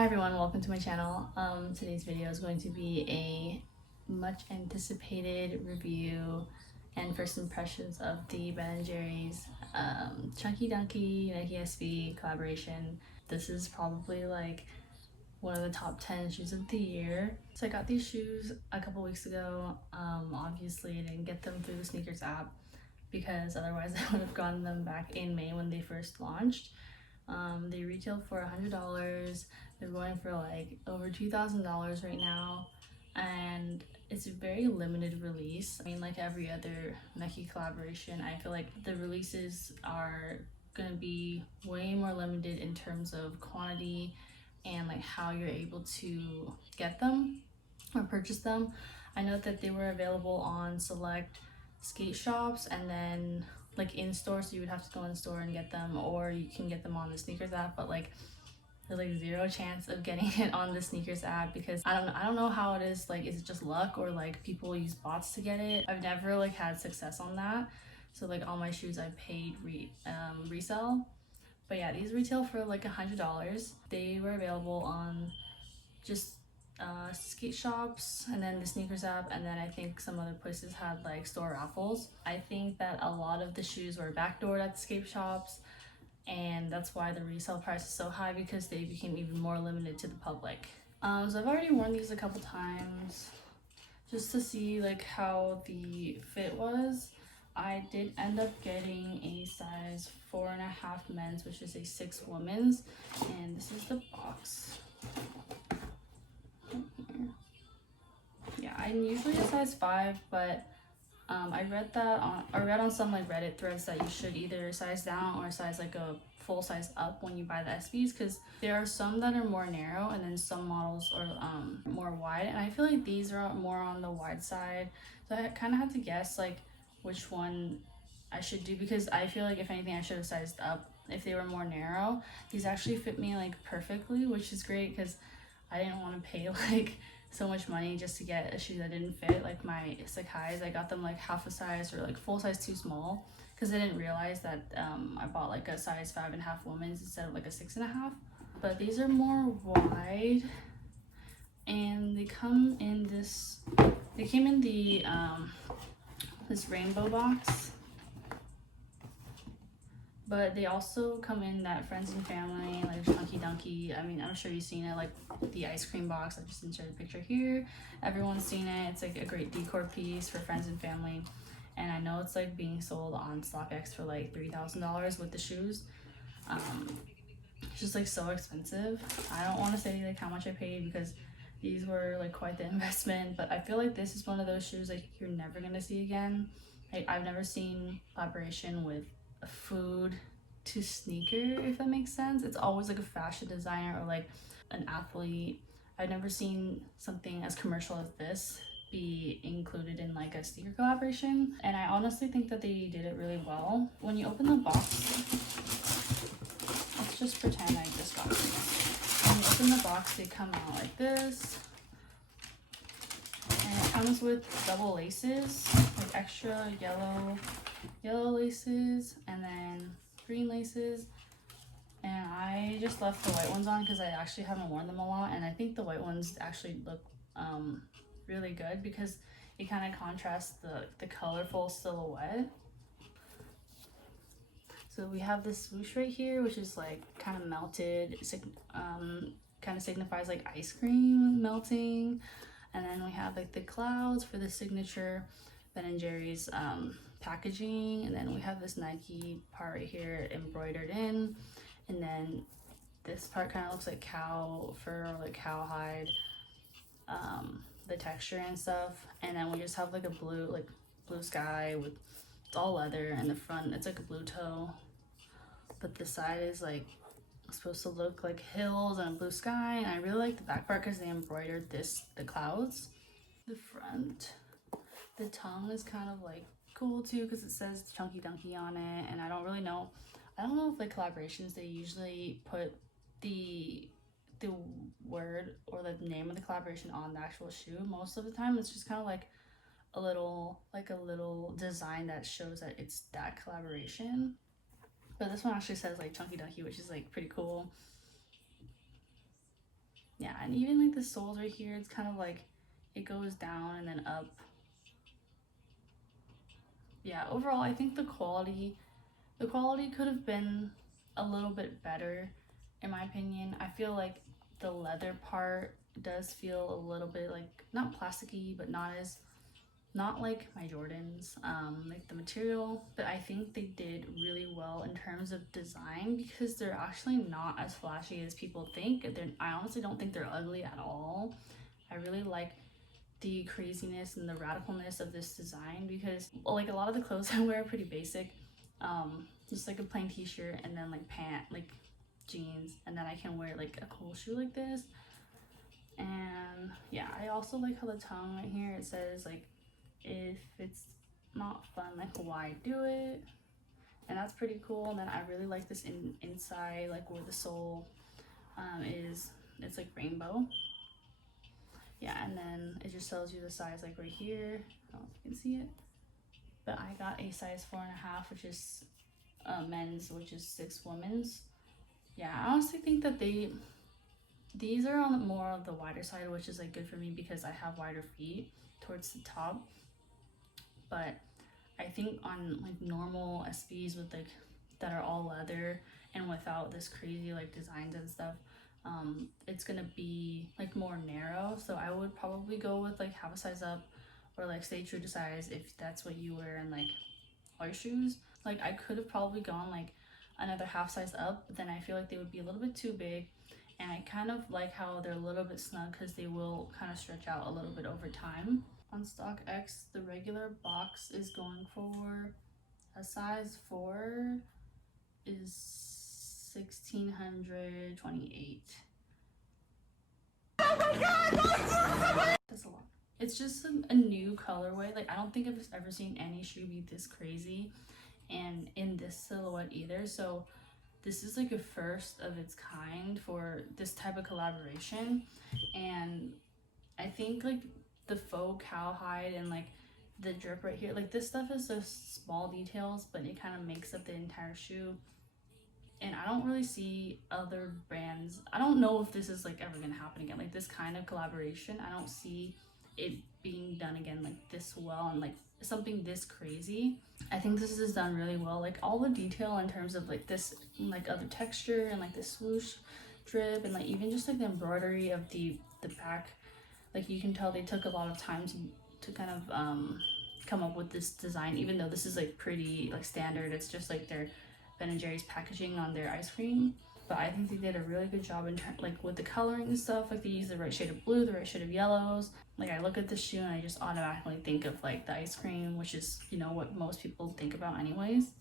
Hi everyone, welcome to my channel. Today's video is going to be a much anticipated review and first impressions of the Ben & Jerry's Chunky Dunky Nike SB collaboration. This is probably like one of the top 10 shoes of the year. So I got these shoes a couple weeks ago. Obviously I didn't get them through the sneakers app because otherwise I would have gotten them back in May when they first launched. They retail for $100. They're going for like over $2,000 right now, and it's a very limited release. I mean, like every other Nike collaboration, I feel like the releases are gonna be way more limited in terms of quantity and like how you're able to get them or purchase them. I know that they were available on select skate shops and then like in store, so you would have to go in store and get them, or you can get them on the sneakers app, but like there's like zero chance of getting it on the sneakers app because I don't know how it is. Like, is it just luck or like people use bots to get it? I've never like had success on that. So like all my shoes I paid resell. But yeah, these retail for like $100. They were available on just skate shops and then the sneakers app, and then I think some other places had like store raffles. I think that a lot of the shoes were backdoored at the skate shops, and that's why the resale price is so high because they became even more limited to the public. So I've already worn these a couple times just to see like how the fit was. I did end up getting a size 4.5 men's, which is a 6 women's, and this is the box. Yeah, I'm usually a size 5, but I read on some like Reddit threads that you should either size down or size like a full size up when you buy the SBs, because there are some that are more narrow and then some models are more wide, and I feel like these are more on the wide side. So I kind of had to guess like which one I should do, because I feel like if anything I should have sized up if they were more narrow. These actually fit me like perfectly, which is great because I didn't want to pay like so much money just to get a shoe that didn't fit. Like my Sakai's, I got them like half a size or like full size too small because I didn't realize that I bought like a size 5.5 women's instead of like a 6.5. But these are more wide, and they come in this. They came in the this rainbow box. But they also come in that friends and family, like Chunky Dunky. I mean, I'm sure you've seen it, like the ice cream box. I just inserted a picture here. Everyone's seen it. It's like a great decor piece for friends and family. And I know it's like being sold on StockX for like $3,000 with the shoes. It's just like so expensive. I don't want to say like how much I paid because these were like quite the investment, but I feel like this is one of those shoes like you're never gonna see again. Like, I've never seen collaboration with a food to sneaker, if that makes sense. It's always like a fashion designer or like an athlete. I've never seen something as commercial as this be included in like a sneaker collaboration, and I honestly think that they did it really well. When you open the box, let's just pretend I just got these. When you open the box, they come out like this, and it comes with double laces, like extra yellow laces and then green laces. And I just left the white ones on because I actually haven't worn them a lot, and I think the white ones actually look really good because it kind of contrasts the colorful silhouette. So we have this swoosh right here, which is like kind of melted, kind of signifies like ice cream melting. And then we have like the clouds for the signature Ben & Jerry's packaging. And then we have this Nike part right here embroidered in. And then this part kind of looks like cow fur or like cowhide, the texture and stuff. And then we just have like a blue sky with, it's all leather, and the front it's like a blue toe, but the side is like supposed to look like hills and a blue sky. And I really like the back part because they embroidered the clouds. The front, the tongue is kind of like cool too because it says Chunky Dunky on it, and I don't know if like collaborations they usually put the word or the name of the collaboration on the actual shoe. Most of the time it's just kind of like a little design that shows that it's that collaboration. But this one actually says like Chunky Dunky, which is like pretty cool. Yeah, and even like the soles right here, it's kind of like it goes down and then up. Yeah, overall I think the quality could have been a little bit better in my opinion. I feel like the leather part does feel a little bit like not plasticky, but not like my Jordans, like the material, but I think they did really well in terms of design because they're actually not as flashy as people think. I honestly don't think they're ugly at all. I really like the craziness and the radicalness of this design because like a lot of the clothes I wear are pretty basic. Just like a plain t-shirt and then like like jeans, and then I can wear like a cool shoe like this. And yeah, I also like how the tongue right here, it says like, if it's not fun, like why do it? And that's pretty cool. And then I really like this inside, like where the sole is, it's like rainbow. Yeah, and then it just tells you the size like right here. I don't know if you can see it, but I got a size 4.5, which is men's, which is 6 women's. Yeah, I honestly think that these are on more of the wider side, which is like good for me because I have wider feet towards the top. But I think on like normal SBs with like that are all leather and without this crazy like designs and stuff, it's gonna be like more narrow. So I would probably go with like half a size up or like stay true to size if that's what you wear in like all your shoes. Like I could have probably gone like another half size up, but then I feel like they would be a little bit too big. And I kind of like how they're a little bit snug because they will kind of stretch out a little bit over time. On StockX, the regular box is going for a size 4 is 1,628. Oh my god, that's a lot. It's just a new colorway. Like I don't think I've ever seen any shoe be this crazy and in this silhouette either. So this is like a first of its kind for this type of collaboration. And I think like the faux cowhide and like the drip right here, like this stuff is just small details, but it kind of makes up the entire shoe. And I don't really see other brands, I don't know if this is like ever gonna happen again, like this kind of collaboration. I don't see it being done again like this well and like something this crazy. I think this is done really well, like all the detail in terms of like this like other texture and like the swoosh drip and like even just like the embroidery of the back. Like you can tell they took a lot of time to kind of come up with this design, even though this is like pretty like standard. It's just like their Ben & Jerry's packaging on their ice cream. But I think they did a really good job in like with the coloring and stuff. Like they used the right shade of blue, the right shade of yellows. Like I look at this shoe and I just automatically think of like the ice cream, which is, you know, what most people think about anyways.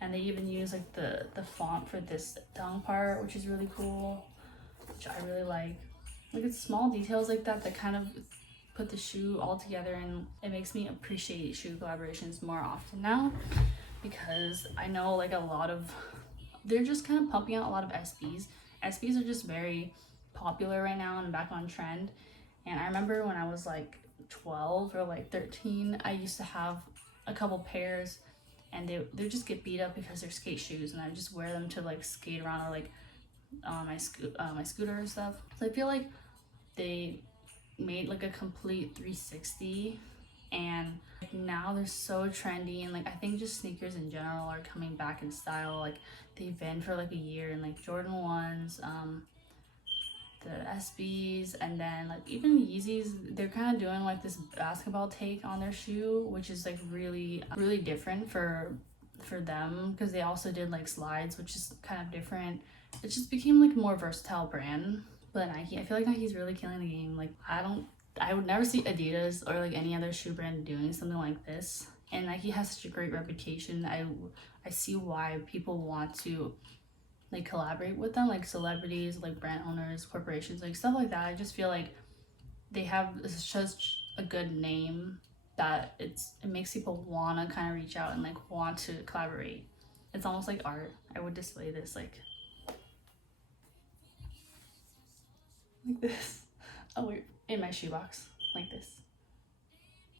And they even use like the font for this tongue part, which is really cool, which I really like. Like it's small details like that that kind of put the shoe all together, and it makes me appreciate shoe collaborations more often now because I know like a lot of, they're just kind of pumping out a lot of SBs. SBs are just very popular right now and back on trend. And I remember when I was like 12 or like 13, I used to have a couple pairs and they just get beat up because they're skate shoes, and I would just wear them to like skate around or like my scooter and stuff. So I feel like they made like a complete 360, and now they're so trendy. And like I think just sneakers in general are coming back in style. Like they've been for like a year, and like Jordan 1s, the SBs, and then like even Yeezys, they're kind of doing like this basketball take on their shoe, which is like really different for them because they also did like slides, which is kind of different. It just became like a more versatile brand. But Nike, I feel like Nike's really killing the game. Like I would never see Adidas or like any other shoe brand doing something like this. And Nike has such a great reputation. I see why people want to like collaborate with them, like celebrities, like brand owners, corporations, like stuff like that. I just feel like they have such a good name that it makes people want to kind of reach out and like want to collaborate. It's almost like art. I would display this like this. Oh wait, in my shoebox like this.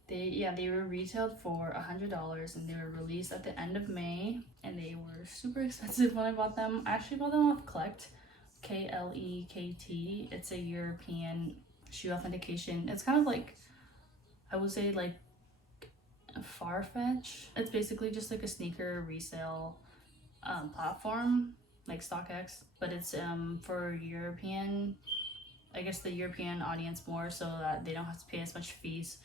They were retailed for $100 and they were released at the end of May, and they were super expensive when I bought them. I actually bought them off Collect, KLEKT. It's a European shoe authentication. It's kind of like, I would say like Farfetch. It's basically just like a sneaker resale platform like StockX, but it's for European, I guess the European audience more, so that they don't have to pay as much fees,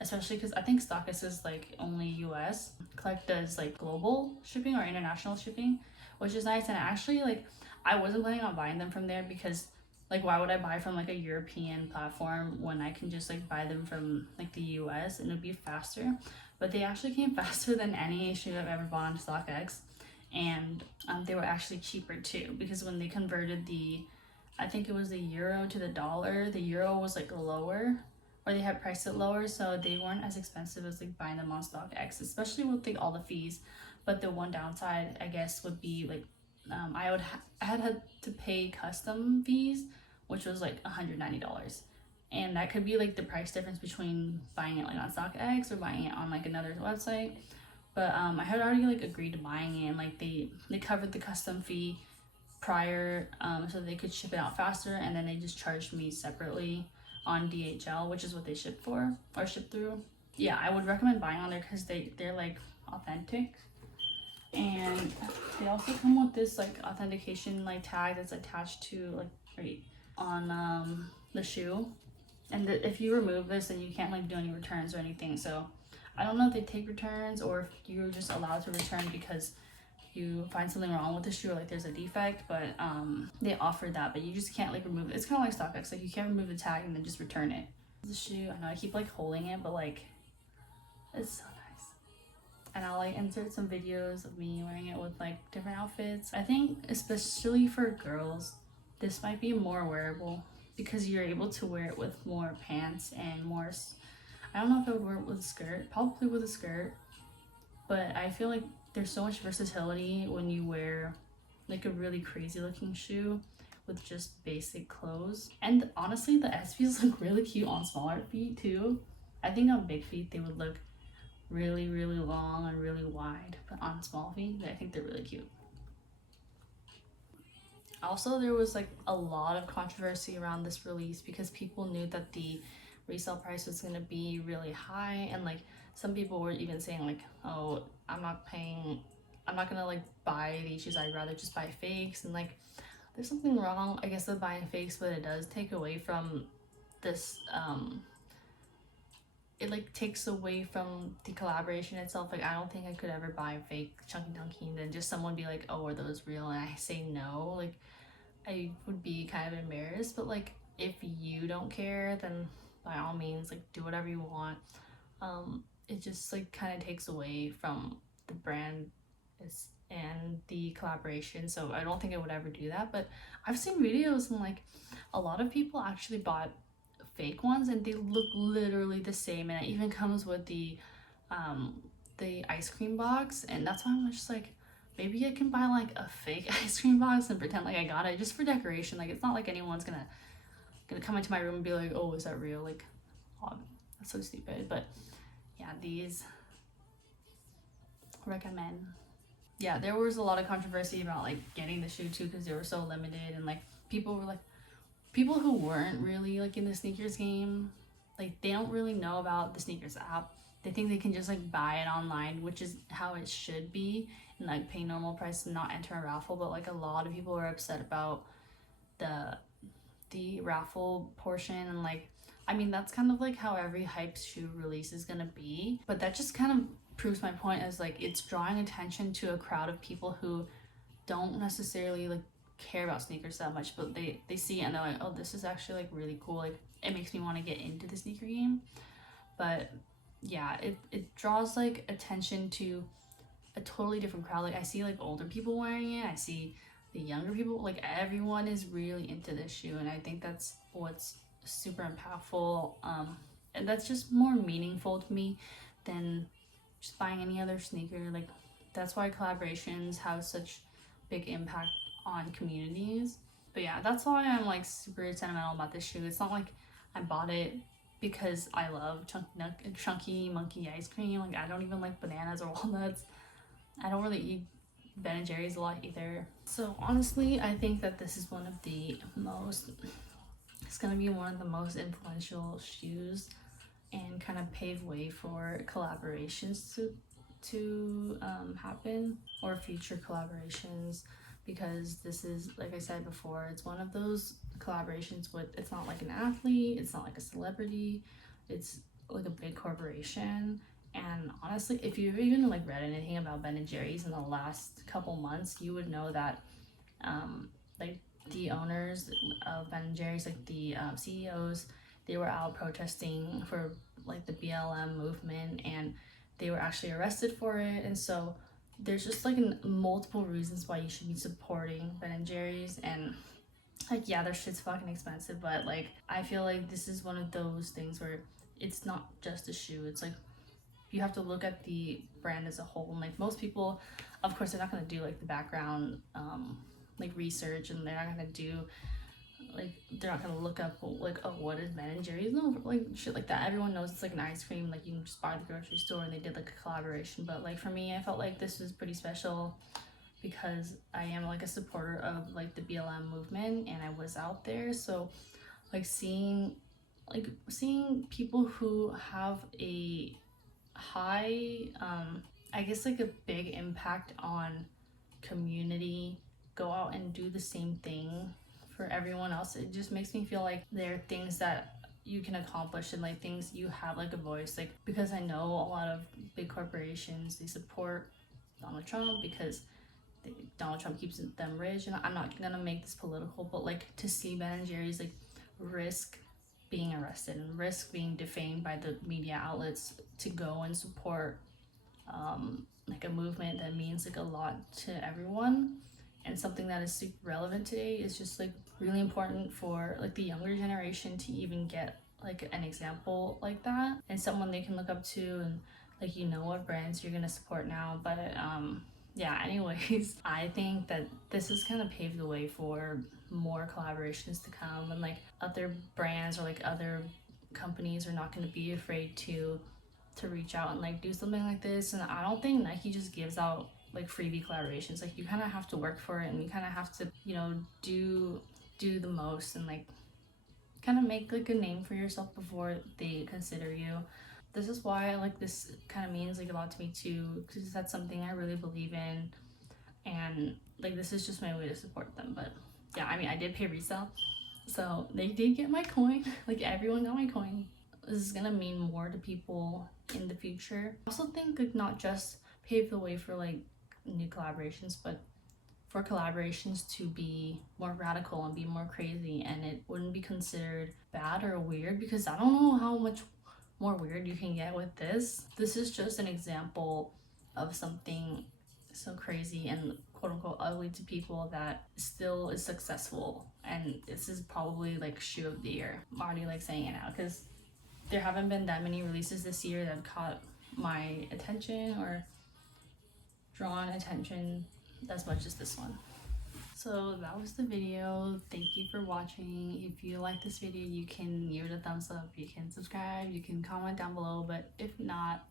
especially because I think StockX is like only US. Collect does like global shipping or international shipping, which is nice. And actually, like, I wasn't planning on buying them from there because, like, why would I buy from like a European platform when I can just like buy them from like the US and it would be faster? But they actually came faster than any shoe I've ever bought on StockX, and they were actually cheaper too, because when they converted the, I think it was the euro to the dollar, the euro was like lower, or they had priced it lower, so they weren't as expensive as like buying them on StockX, especially with like all the fees. But the one downside, I guess, would be like I had to pay custom fees, which was like $190, and that could be like the price difference between buying it like on StockX or buying it on like another website. But I had already like agreed to buying it, and like they covered the custom fee prior, so they could ship it out faster, and then they just charged me separately on DHL, which is what they ship for or ship through. Yeah, I would recommend buying on there because they're like authentic, and they also come with this like authentication like tag that's attached to like right on the shoe. And if you remove this, then you can't like do any returns or anything. So I don't know if they take returns or if you're just allowed to return because you find something wrong with the shoe or like there's a defect, but they offer that, but you just can't like remove it. It's kind of like StockX, like you can't remove the tag and then just return it. The shoe, I know I keep like holding it, but like it's so nice. And I'll like insert some videos of me wearing it with like different outfits. I think especially for girls, this might be more wearable because you're able to wear it with more pants and more, I don't know if I would wear it with a skirt, probably with a skirt, but I feel like there's so much versatility when you wear like a really crazy looking shoe with just basic clothes. And honestly, the SBs look really cute on smaller feet too. I think on big feet they would look really, really long and really wide, but on small feet, I think they're really cute. Also, there was like a lot of controversy around this release because people knew that the resale price was going to be really high, and like some people were even saying like, oh, I'm not gonna like buy these shoes, I'd rather just buy fakes. And like there's something wrong, I guess, with buying fakes, but it does take away from this it like takes away from the collaboration itself. Like I don't think I could ever buy a fake Chunky Dunky and then just someone be like, oh, are those real, and I say no. Like I would be kind of embarrassed. But like if you don't care, then by all means like do whatever you want. It just like kind of takes away from the brand and the collaboration, so I don't think I would ever do that. But I've seen videos and like a lot of people actually bought fake ones and they look literally the same, and it even comes with the ice cream box. And that's why I'm just like, maybe I can buy like a fake ice cream box and pretend like I got it just for decoration. Like it's not like anyone's gonna come into my room and be like, oh, is that real? Like, oh, that's so stupid. But yeah, these recommend. Yeah, there was a lot of controversy about like getting the shoe too because they were so limited, and like people were like, people who weren't really like in the sneakers game, like they don't really know about the sneakers app. They think they can just like buy it online, which is how it should be, and like pay normal price and not enter a raffle. But like a lot of people were upset about the raffle portion, and like I mean that's kind of like how every hype shoe release is gonna be. But that just kind of proves my point as like it's drawing attention to a crowd of people who don't necessarily like care about sneakers that much, but they see it and they're like, oh, this is actually like really cool, like it makes me want to get into the sneaker game. But yeah, it draws like attention to a totally different crowd. Like I see like older people wearing it, I see the younger people, like everyone is really into this shoe, and I think that's what's super impactful, and that's just more meaningful to me than just buying any other sneaker. Like that's why collaborations have such big impact on communities. But yeah, that's why I'm like super sentimental about this shoe. It's not like I bought it because I love chunky monkey ice cream. Like I don't even like bananas or walnuts. I don't really eat Ben & Jerry's a lot either. So honestly, I think that this is one of the most, it's gonna be one of the most influential shoes and kind of pave way for collaborations to happen, or future collaborations, because this is, like I said before, it's one of those collaborations with, it's not like an athlete, it's not like a celebrity, it's like a big corporation. And honestly, if you've even like read anything about Ben & Jerry's in the last couple months, you would know that like the owners of Ben & Jerry's, like the CEOs, they were out protesting for like the BLM movement, and they were actually arrested for it. And so there's just like multiple reasons why you should be supporting Ben & Jerry's. And like, yeah, their shit's fucking expensive, but like I feel like this is one of those things where it's not just a shoe, it's like you have to look at the brand as a whole. And like most people, of course, they're not going to do like the background like research, and they're not going to do like, they're not going to look up like, oh, what is Ben & Jerry's, no, like shit like that. Everyone knows it's like an ice cream, like you can just buy at the grocery store, and they did like a collaboration. But like for me, I felt like this was pretty special because I am like a supporter of like the BLM movement, and I was out there. So like seeing people who have a high I guess like a big impact on community go out and do the same thing for everyone else, it just makes me feel like there are things that you can accomplish, and like things you have like a voice, like because I know a lot of big corporations, they support Donald Trump because Donald Trump keeps them rich. And I'm not gonna make this political, but like to see Ben & Jerry's like risk being arrested and risk being defamed by the media outlets to go and support like a movement that means like a lot to everyone, and something that is super relevant today, is just like really important for like the younger generation to even get like an example like that, and someone they can look up to, and like you know what brands you're gonna support now. But yeah, anyways, I think that this has kind of paved the way for more collaborations to come, and like other brands or like other companies are not going to be afraid to reach out and like do something like this. And I don't think Nike just gives out like freebie collaborations. Like you kind of have to work for it, and you kind of have to, you know, do the most, and like kind of make like a name for yourself before they consider you. This is why like this kind of means like a lot to me too, because that's something I really believe in, and like this is just my way to support them. But yeah, I mean, I did pay resale, so they did get my coin. Like everyone got my coin. This is gonna mean more to people in the future. I also think like not just pave the way for like new collaborations, but for collaborations to be more radical and be more crazy, and it wouldn't be considered bad or weird, because I don't know how much more weird you can get with this. This is just an example of something so crazy and quote unquote ugly to people that still is successful, and this is probably like shoe of the year. I'm already like saying it now because there haven't been that many releases this year that have caught my attention or drawn attention as much as this one. So that was the video. Thank you for watching. If you like this video, you can give it a thumbs up, you can subscribe, you can comment down below, but if not,